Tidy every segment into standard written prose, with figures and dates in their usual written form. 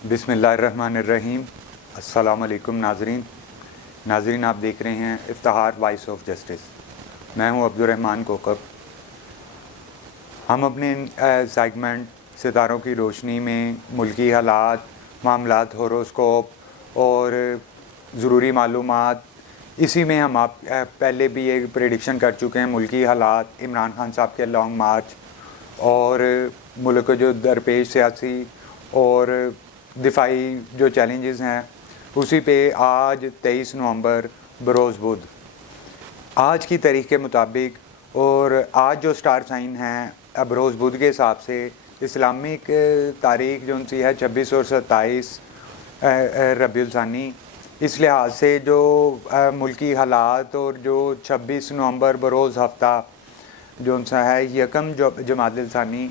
बिस्मिल्लाहिर्रहमानिर्रहीम। अस्सलाम वालेकुम नाजरीन, आप देख रहे हैं इफ्तिखार वॉइस ऑफ जस्टिस। मैं हूं अब्दुर्रहमान कोकब। हम अपने सेगमेंट सितारों की रोशनी में मुल्की हालात, मामलात, होरोस्कोप और ज़रूरी मालूमात, इसी में हम आप पहले भी एक प्रेडिक्शन कर चुके हैं मुल्की हालात, इमरान खान साहब के लॉन्ग मार्च और मुल्क को जो दरपेश सियासी और दिफाई जो चैलेंजेस हैं, उसी पे आज 23 नवंबर बरोज़ बुध आज की तारीख के मुताबिक और आज जो स्टार साइन हैं बरोज़ बुध के हिसाब से इस्लामिक तारीख जो उनसी है 26 और 27 रबीउल सानी। इस लिहाज से जो मुल्की हालात और जो 26 नवंबर बरोज़ हफ्ता जो उनसा है यकम जमादिल सानी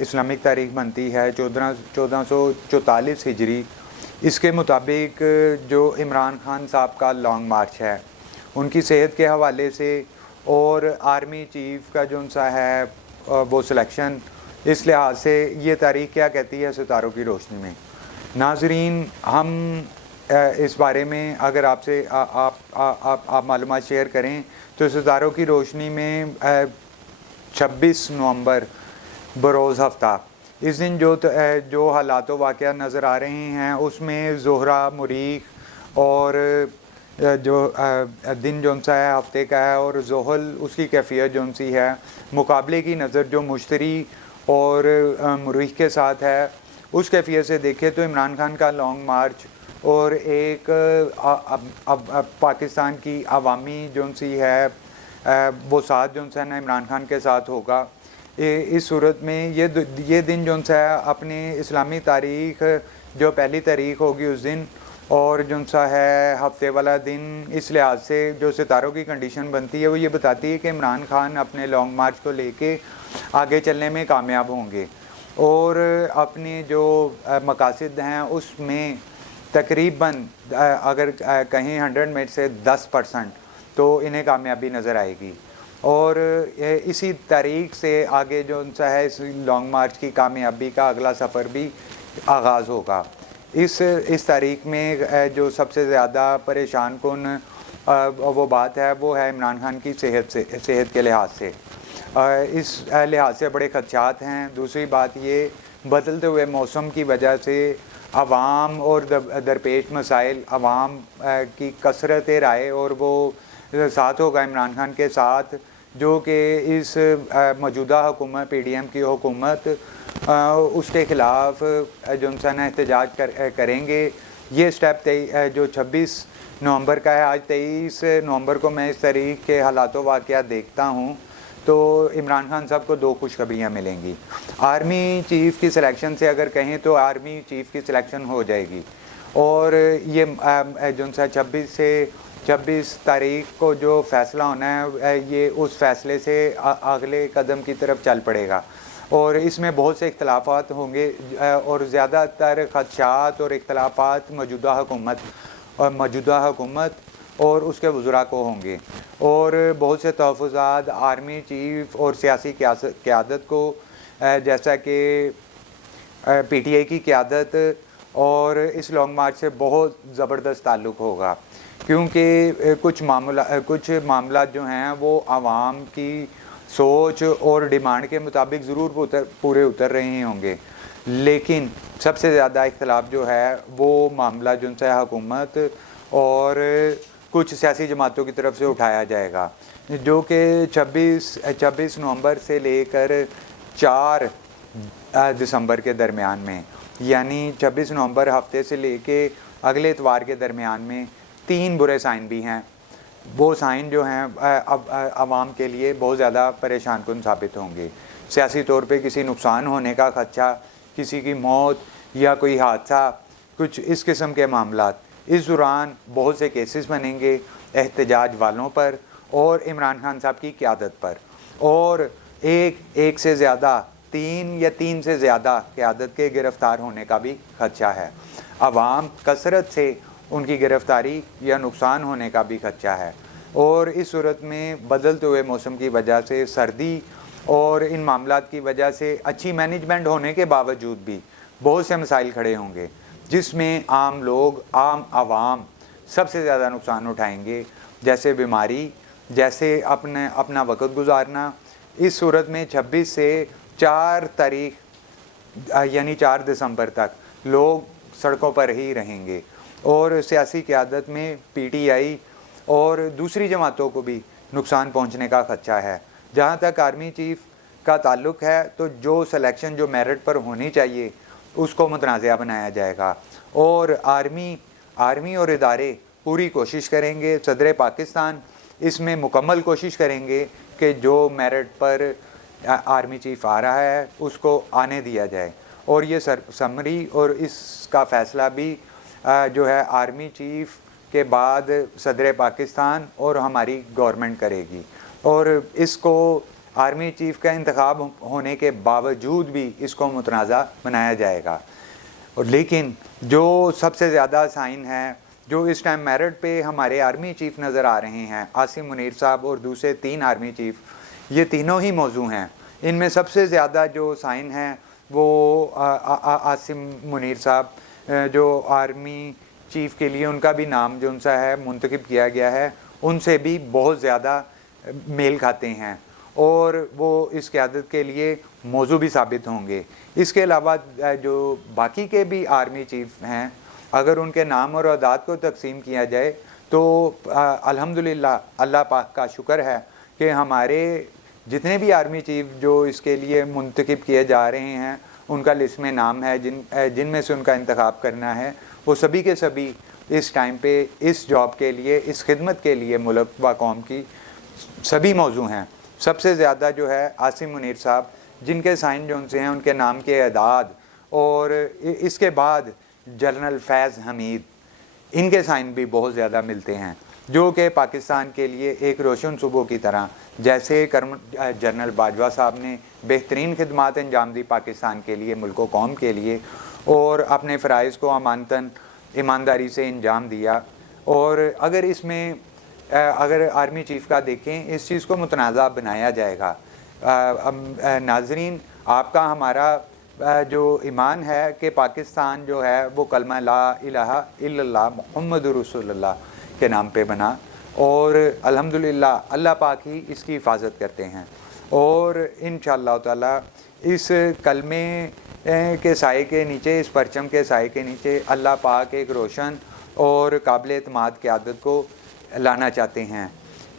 इस्लामिक तारीख बनती है 1444 हिजरी। इसके मुताबिक जो इमरान खान साहब का लॉन्ग मार्च है उनकी सेहत के हवाले से और आर्मी चीफ़ का जो उनसा है वो सिलेक्शन, इस लिहाज से ये तारीख क्या कहती है सितारों की रोशनी में। नाजरीन, हम इस बारे में अगर आपसे आप मालूमात शेयर करें तो सितारों की रोशनी में 26 नवंबर बरोज़ हफ्ता इस दिन जो हालात वाक़या नज़र आ रहे हैं उसमें ज़ोहरा, मरीख और जो दिन जो सा है हफ्ते का है और ज़ोहल उसकी कैफियत जो सी है मुकाबले की नज़र जो मुश्तरी और मरीख के साथ है उस कैफियत से देखें तो इमरान खान का लॉन्ग मार्च और एक पाकिस्तान की अवामी जो सी है वो साथ जो सा ना इमरान खान के साथ होगा। इस सूरत में ये दिन जो सा है अपनी इस्लामी तारीख जो पहली तारीख होगी उस दिन और जो सा है हफ्ते वाला दिन, इस लिहाज से जो सितारों की कंडीशन बनती है वो ये बताती है कि इमरान खान अपने लॉन्ग मार्च को लेके आगे चलने में कामयाब होंगे और अपने जो मकासद हैं उसमें तकरीबन अगर कहीं 100 में से 10% तो इन्हें कामयाबी नज़र आएगी और इसी तारीख से आगे जो उनसा है इस लॉन्ग मार्च की कामयाबी का अगला सफ़र भी आगाज़ होगा। इस तारीख में जो सबसे ज़्यादा परेशान कुन वो बात है वो है इमरान खान की सेहत के लिहाज से। इस लिहाज से बड़े खदशात हैं। दूसरी बात ये बदलते हुए मौसम की वजह से अवाम और दरपेश मसाइल, अवाम की कसरत राय और वो साथ होगा इमरान खान के साथ जो कि इस मौजूदा हुकूमत PDM की हुकूमत उसके ख़िलाफ़ जो उनसा एहतजाज करेंगे। ये स्टेप जो 26 नवंबर का है, आज 23 नवंबर को मैं इस तारीख के हालात वाक़या देखता हूँ तो इमरान खान साहब को 2 खुशखबरियाँ मिलेंगी। आर्मी चीफ़ की सिलेक्शन से अगर कहें तो आर्मी चीफ़ की सिलेक्शन हो जाएगी और ये जो सा 26 तारीख को जो फ़ैसला होना है ये उस फ़ैसले से अगले कदम की तरफ चल पड़ेगा और इसमें बहुत से इख्तलाफात होंगे और ज़्यादातर ख़दशात और इख्तलाफात मौजूदा हुकूमत और उसके वज़रा को होंगे और बहुत से तहफ़्फ़ुज़ात आर्मी चीफ़ और सियासी क़यादत को जैसा कि PTI की क़यादत और इस लॉन्ग मार्च से बहुत ज़बरदस्त ताल्लुक़ होगा क्योंकि कुछ मामला जो हैं वो आवाम की सोच और डिमांड के मुताबिक ज़रूर पूरे उतर रहे होंगे, लेकिन सबसे ज़्यादा इख्तलाफ जो है वो मामला जो सा हुकूमत और कुछ सियासी जमातों की तरफ से उठाया जाएगा जो कि 26 नवंबर से लेकर 4 दिसंबर के दरमियान में, यानी 26 नवंबर हफ्ते से लेके अगले इतवार के दरमियान में 3 बुरे साइन भी हैं। वो साइन जो हैं अब आवाम के लिए बहुत ज़्यादा परेशान कुन साबित होंगे। सियासी तौर पे किसी नुकसान होने का खदशा, किसी की मौत या कोई हादसा, कुछ इस किस्म के मामलात। इस दौरान बहुत से केसेस बनेंगे एहतजाज वालों पर और इमरान खान साहब की क़यादत पर और एक से ज़्यादा 3 या 3 से ज़्यादा क़यादत के गिरफ़्तार होने का भी खदशा है। अवाम कसरत से उनकी गिरफ़्तारी या नुकसान होने का भी खदशा है और इस सूरत में बदलते हुए मौसम की वजह से, सर्दी और इन मामलात की वजह से अच्छी मैनेजमेंट होने के बावजूद भी बहुत से मसाइल खड़े होंगे जिसमें आम लोग, आम आवाम सबसे ज़्यादा नुकसान उठाएंगे, जैसे बीमारी, जैसे अपना वक़्त गुजारना। इस सूरत में 26 से 4 तारीख यानी 4 दिसंबर तक लोग सड़कों पर ही रहेंगे और सियासी क़यादत में पीटीआई और दूसरी जमातों को भी नुकसान पहुंचने का ख़दशा है। जहां तक आर्मी चीफ़ का ताल्लुक़ है तो जो सिलेक्शन जो मेरिट पर होनी चाहिए उसको मुतनाज़ा बनाया जाएगा और आर्मी और इदारे पूरी कोशिश करेंगे, सदर पाकिस्तान इसमें मुकम्मल कोशिश करेंगे कि जो मेरिट पर आर्मी चीफ़ आ रहा है उसको आने दिया जाए और ये समरी और इसका फ़ैसला भी जो है आर्मी चीफ़ के बाद सदर पाकिस्तान और हमारी गवर्नमेंट करेगी और इसको आर्मी चीफ़ का इंतखाब होने के बावजूद भी इसको मुतनाज़ा बनाया जाएगा। और लेकिन जो सबसे ज़्यादा साइन है, जो इस टाइम मेरिट पे हमारे आर्मी चीफ़ नज़र आ रहे हैं, आसिम मुनीर साहब और दूसरे 3 आर्मी चीफ़, ये तीनों ही मौजू हैं। इनमें सबसे ज़्यादा जो साइन है वो आसिम मुनीर साहब जो आर्मी चीफ़ के लिए उनका भी नाम जो उनसा है मुंतखब किया गया है, उनसे भी बहुत ज़्यादा मेल खाते हैं और वो इस क़यादत के लिए मौजू भी साबित होंगे। इसके अलावा जो बाकी के भी आर्मी चीफ़ हैं, अगर उनके नाम और अदाद को तकसीम किया जाए तो अल्हम्दुलिल्लाह अल्लाह पाक का शुक्र है कि हमारे जितने भी आर्मी चीफ़ जो इसके लिए मुंतखब किए जा रहे हैं उनका लिस्ट में नाम है, जिनमें से उनका इंतखाब करना है, वो सभी के सभी इस टाइम पे इस जॉब के लिए, इस खिदमत के लिए मुल्क व कौम की सभी मौजू हैं। सबसे ज़्यादा जो है आसिम मुनीर साहब, जिनके साइन जो उनसे हैं उनके नाम के अदाद, और इसके बाद जनरल फैज़ हमीद, इनके साइन भी बहुत ज़्यादा मिलते हैं जो कि पाकिस्तान के लिए एक रोशन सुबह की तरह, जैसे जनरल बाजवा साहब ने बेहतरीन खिदमात अंजाम दी पाकिस्तान के लिए, मुल्क व कौम के लिए, और अपने फ़राइज़ को अमानतन ईमानदारी से अंजाम दिया। और अगर इसमें अगर आर्मी चीफ़ का देखें, इस चीज़ को मुतनाज़ा बनाया जाएगा। नाज़रीन, आपका हमारा जो ईमान है कि पाकिस्तान जो है वो कलमा ला इलाहा इल्लल्लाह मुहम्मदुर रसूलुल्लाह के नाम पे बना और अल्हम्दुलिल्लाह अल्लाह पाक ही इसकी हिफाजत करते हैं और इंशाअल्लाह ताला इस कलमे के साए के नीचे, इस परचम के साए के नीचे अल्लाह पाक एक रोशन और काबिल एतमाद क़यादत को लाना चाहते हैं।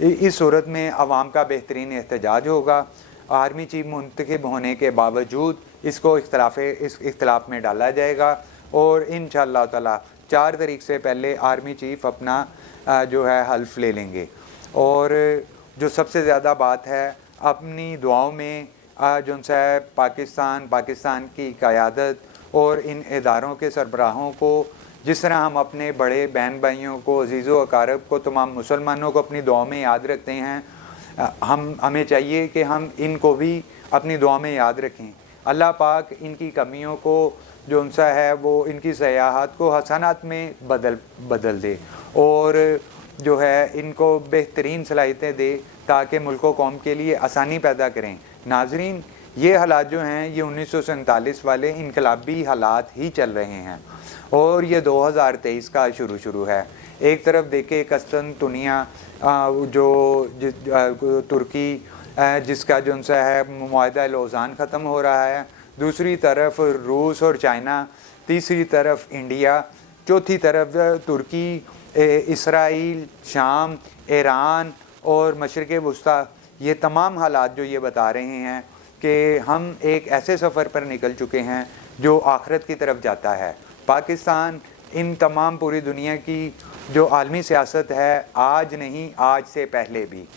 इस सूरत में आवाम का बेहतरीन एहतजाज होगा। आर्मी चीफ मुंतखब होने के बावजूद इसको इस इख्तलाफ में डाला जाएगा और इंशाअल्लाह ताला 4 तारीख से पहले आर्मी चीफ़ अपना जो है हल्फ ले लेंगे। और जो सबसे ज़्यादा बात है, अपनी दुआओं में जो है पाकिस्तान की क़यादत और इन इदारों के सरबराहों को, जिस तरह हम अपने बड़े बहन भाइयों को, अजीज़ो अकारब को, तमाम मुसलमानों को अपनी दुआ में याद रखते हैं, हमें चाहिए कि हम इनको भी अपनी दुआ में याद रखें। अल्लाह पाक इनकी कमियों को जो उनसा है वो इनकी सयाहत को हसनात में बदल दे और जो है इनको बेहतरीन सलाहियतें दे ताकि मुल्क व कौम के लिए आसानी पैदा करें। नाजरीन, ये हालात जो हैं ये 1947 वाले इनकलाबी हालात ही चल रहे हैं और ये 2023 का शुरू है। एक तरफ देखे कस्तनतुनिया जो तुर्की जिसका जो उनसा है मुआहदा लौज़ान ख़त्म हो रहा है, दूसरी तरफ रूस और चाइना, तीसरी तरफ इंडिया, चौथी तरफ तुर्की, इसराइल, शाम, ईरान और मशरिक़ वुस्ता, ये तमाम हालात जो ये बता रहे हैं कि हम एक ऐसे सफ़र पर निकल चुके हैं जो आखिरत की तरफ जाता है। पाकिस्तान इन तमाम पूरी दुनिया की जो आलमी सियासत है, आज नहीं आज से पहले भी,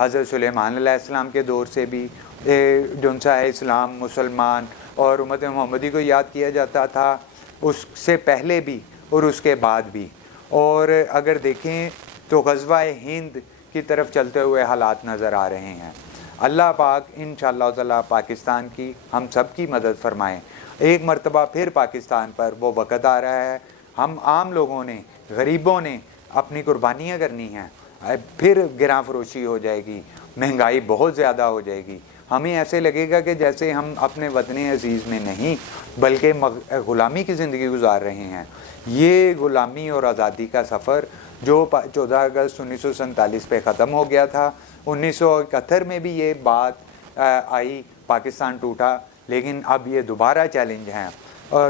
हज़रत सुलेमान अलैहिस्सलाम के दौर से भी जो उनसा है इस्लाम, मुसलमान और उम्मत मोहम्मदी को याद किया जाता था, उससे पहले भी और उसके बाद भी। और अगर देखें तो ग़ज़वा हिंद की तरफ चलते हुए हालात नज़र आ रहे हैं। अल्लाह पाक इंशाअल्लाह ताला पाकिस्तान की हम सब की मदद फरमाएँ। एक मरतबा फिर पाकिस्तान पर वो वक़्त आ रहा है, हम आम लोगों ने, गरीबों ने अपनी कुर्बानियाँ करनी हैं, फिर गिरां फरोशी हो जाएगी, महंगाई बहुत ज़्यादा हो जाएगी, ہمیں ایسے لگے گا کہ جیسے ہم اپنے وطن عزیز میں نہیں بلکہ غلامی کی زندگی گزار رہے ہیں۔ یہ غلامی اور آزادی کا سفر جو 14 اگست 1947 پہ ختم ہو گیا تھا، 1971 میں بھی یہ بات آئی، پاکستان ٹوٹا، لیکن اب یہ دوبارہ چیلنج ہیں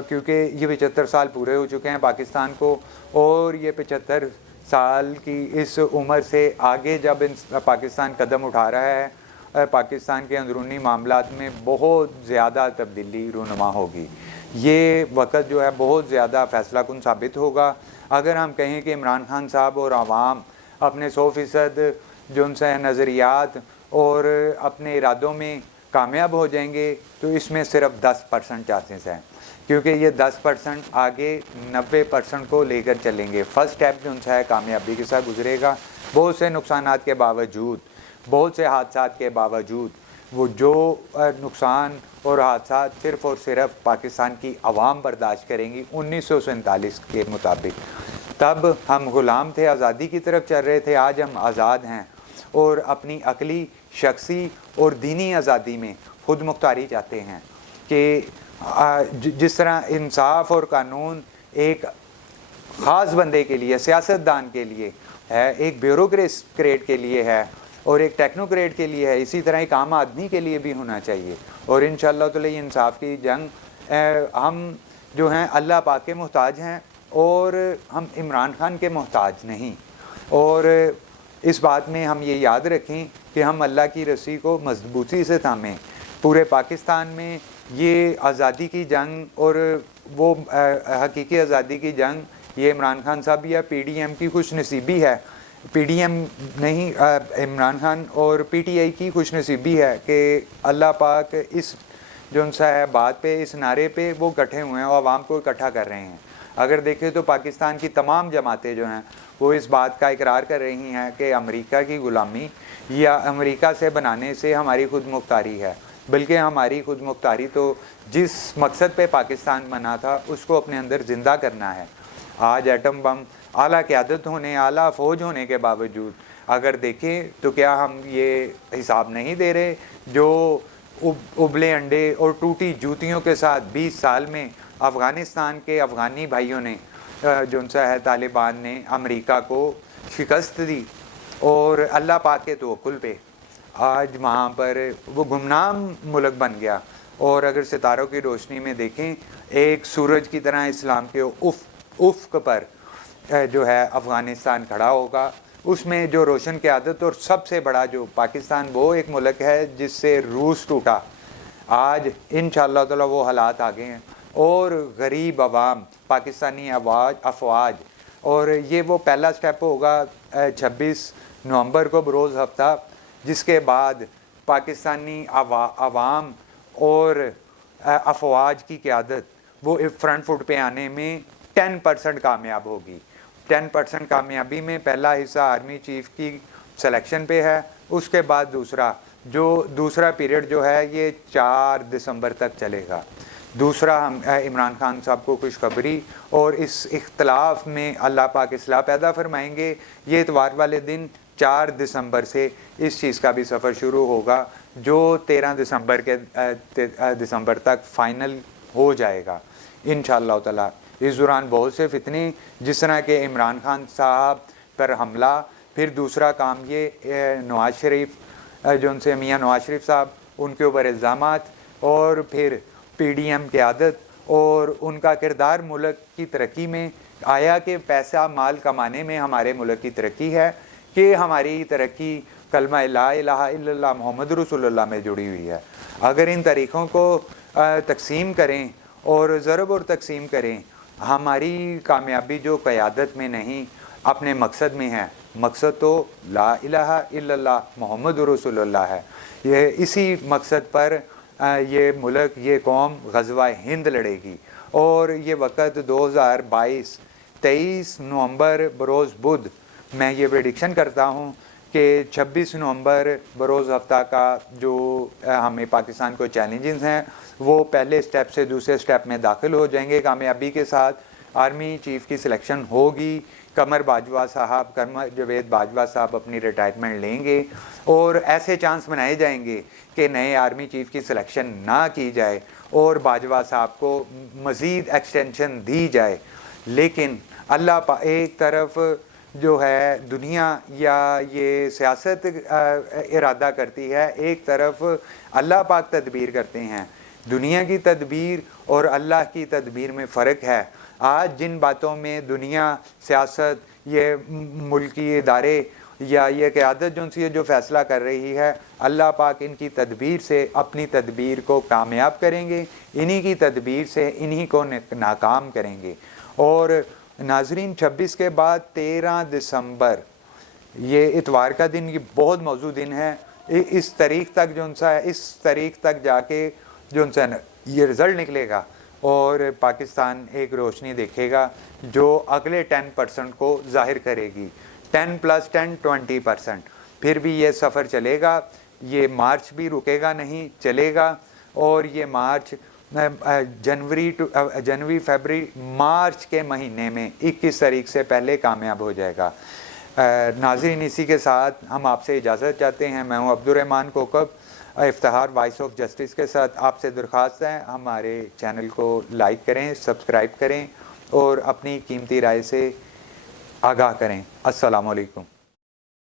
کیونکہ یہ 75 سال پورے ہو چکے ہیں پاکستان کو، اور یہ 75 سال کی اس عمر سے آگے جب پاکستان قدم اٹھا رہا ہے، پاکستان کے اندرونی معاملات میں بہت زیادہ تبدیلی رونما ہوگی۔ یہ وقت جو ہے بہت زیادہ فیصلہ کن ثابت ہوگا۔ اگر ہم کہیں کہ عمران خان صاحب اور عوام اپنے 100% جو ان سے نظریات اور اپنے ارادوں میں کامیاب ہو جائیں گے تو اس میں صرف 10% چانسز ہیں، کیونکہ یہ 10% آگے 90% کو لے کر چلیں گے۔ فرسٹ اسٹیپ جو ان سے ہے کامیابی کے ساتھ گزرے گا، بہت سے نقصانات کے باوجود، بہت سے حادثات کے باوجود، وہ جو نقصان اور حادثات صرف اور صرف پاکستان کی عوام برداشت کریں گی 1947 کے مطابق۔ تب ہم غلام تھے، آزادی کی طرف چل رہے تھے، آج ہم آزاد ہیں اور اپنی عقلی، شخصی اور دینی آزادی میں خود مختاری چاہتے ہیں کہ جس طرح انصاف اور قانون ایک خاص بندے کے لیے، سیاستدان کے لیے ہے، ایک بیوروکریٹ کے لیے ہے اور ایک ٹیکنوکریٹ کے لیے ہے، اسی طرح ایک عام آدمی کے لیے بھی ہونا چاہیے۔ اور انشاءاللہ تعالی یہ انصاف کی جنگ ہم جو ہیں اللہ پاک کے محتاج ہیں اور ہم عمران خان کے محتاج نہیں، اور اس بات میں ہم یہ یاد رکھیں کہ ہم اللہ کی رسی کو مضبوطی سے تھامیں۔ پورے پاکستان میں یہ آزادی کی جنگ اور وہ حقیقی آزادی کی جنگ یہ عمران خان صاحب یا پی ڈی ایم کی خوش نصیبی ہے، پی ڈی ایم نہیں، عمران خان اور پی ٹی آئی کی خوش نصیبی ہے کہ اللہ پاک اس جو ان سا ہے بات پہ، اس نعرے پہ وہ کٹھے ہوئے ہیں اور عوام کو اکٹھا کر رہے ہیں۔ اگر دیکھیں تو پاکستان کی تمام جماعتیں جو ہیں وہ اس بات کا اقرار کر رہی ہیں کہ امریکہ کی غلامی یا امریکہ سے بنانے سے ہماری خود مختاری ہے، بلکہ ہماری خود مختاری تو جس مقصد پہ پاکستان بنا تھا اس کو اپنے اندر زندہ کرنا ہے۔ آج ایٹم بم، اعلیٰ قیادت ہونے، اعلیٰ فوج ہونے کے باوجود اگر دیکھیں تو کیا ہم یہ حساب نہیں دے رہے جو ابلے انڈے اور ٹوٹی جوتیوں کے ساتھ 20 سال میں افغانستان کے افغانی بھائیوں نے جو ان سے ہے طالبان نے امریکہ کو شکست دی، اور اللہ پاک کے توکل پہ آج وہاں پر وہ گمنام ملک بن گیا۔ اور اگر ستاروں کی روشنی میں دیکھیں، ایک سورج کی طرح اسلام کے افق پر جو ہے افغانستان کھڑا ہوگا، اس میں جو روشن قیادت اور سب سے بڑا جو پاکستان وہ ایک ملک ہے جس سے روس ٹوٹا، آج انشاءاللہ تعالی وہ حالات آگے ہیں، اور غریب عوام، پاکستانی افواج، اور یہ وہ پہلا سٹیپ ہوگا 26 نومبر کو بروز ہفتہ، جس کے بعد پاکستانی عوام اور افواج کی قیادت وہ فرنٹ فٹ پہ آنے میں 10% کامیاب ہوگی۔ 10% کامیابی میں پہلا حصہ آرمی چیف کی سلیکشن پہ ہے، اس کے بعد دوسرا پیریڈ جو ہے یہ 4 دسمبر تک چلے گا۔ دوسرا ہم عمران خان صاحب کو خوشخبری اور اس اختلاف میں اللہ پاک اصلاح پیدا فرمائیں گے۔ یہ اتوار والے دن 4 دسمبر سے اس چیز کا بھی سفر شروع ہوگا جو 13 دسمبر تک فائنل ہو جائے گا انشاءاللہ تعالی۔ اس دوران بہت سے فتنے، جس طرح کہ عمران خان صاحب پر حملہ، پھر دوسرا کام یہ نواز شریف جو ان سے میاں نواز شریف صاحب ان کے اوپر الزامات، اور پھر پی ڈی ایم قیادت اور ان کا کردار ملک کی ترقی میں آیا کہ پیسہ مال کمانے میں ہمارے ملک کی ترقی ہے کہ ہماری ترقی کلمہ لا الہ الا اللہ محمد رسول اللہ میں جڑی ہوئی ہے۔ اگر ان طریقوں کو تقسیم کریں اور ضرب اور تقسیم کریں، ہماری کامیابی جو قیادت میں نہیں اپنے مقصد میں ہے، مقصد تو لا الہ الا اللہ محمد رسول اللہ ہے۔ یہ اسی مقصد پر یہ ملک، یہ قوم غزوہ ہند لڑے گی، اور یہ وقت 2022 23 نومبر بروز بدھ میں یہ پریڈکشن کرتا ہوں کہ 26 نومبر بروز ہفتہ کا جو ہمیں پاکستان کو چیلنجز ہیں وہ پہلے سٹیپ سے دوسرے سٹیپ میں داخل ہو جائیں گے کامیابی کے ساتھ۔ آرمی چیف کی سلیکشن ہوگی، قمر جاوید باجوہ صاحب اپنی ریٹائرمنٹ لیں گے اور ایسے چانس بنائے جائیں گے کہ نئے آرمی چیف کی سلیکشن نہ کی جائے اور باجوہ صاحب کو مزید ایکسٹینشن دی جائے. لیکن اللہ ایک طرف جو ہے دنیا یا یہ سیاست ارادہ کرتی ہے، ایک طرف اللہ پاک تدبیر کرتے ہیں. دنیا کی تدبیر اور اللہ کی تدبیر میں فرق ہے. آج جن باتوں میں دنیا، سیاست، یہ ملکی ادارے یا یہ قیادت جو فیصلہ کر رہی ہے، اللہ پاک ان کی تدبیر سے اپنی تدبیر کو کامیاب کریں گے، انہی کی تدبیر سے انہی کو ناکام کریں گے. اور ناظرین 26 کے بعد 13 دسمبر یہ اتوار کا دن، یہ بہت موزوں دن ہے. اس تاریخ تک اس تاریخ تک جا کے یہ رزلٹ نکلے گا اور پاکستان ایک روشنی دیکھے گا جو اگلے 10% کو ظاہر کرے گی. 10 + 10 20%. پھر بھی یہ سفر چلے گا، یہ مارچ بھی رکے گا نہیں، چلے گا. اور یہ مارچ جنوری فیبری مارچ کے مہینے میں 21 تاریخ سے پہلے کامیاب ہو جائے گا. ناظرین اسی کے ساتھ ہم آپ سے اجازت چاہتے ہیں. میں ہوں عبدالرحمن کوکب، افتخار وائس آف جسٹس کے ساتھ آپ سے درخواست ہے ہمارے چینل کو لائک کریں، سبسکرائب کریں اور اپنی قیمتی رائے سے آگاہ کریں. السلام علیکم.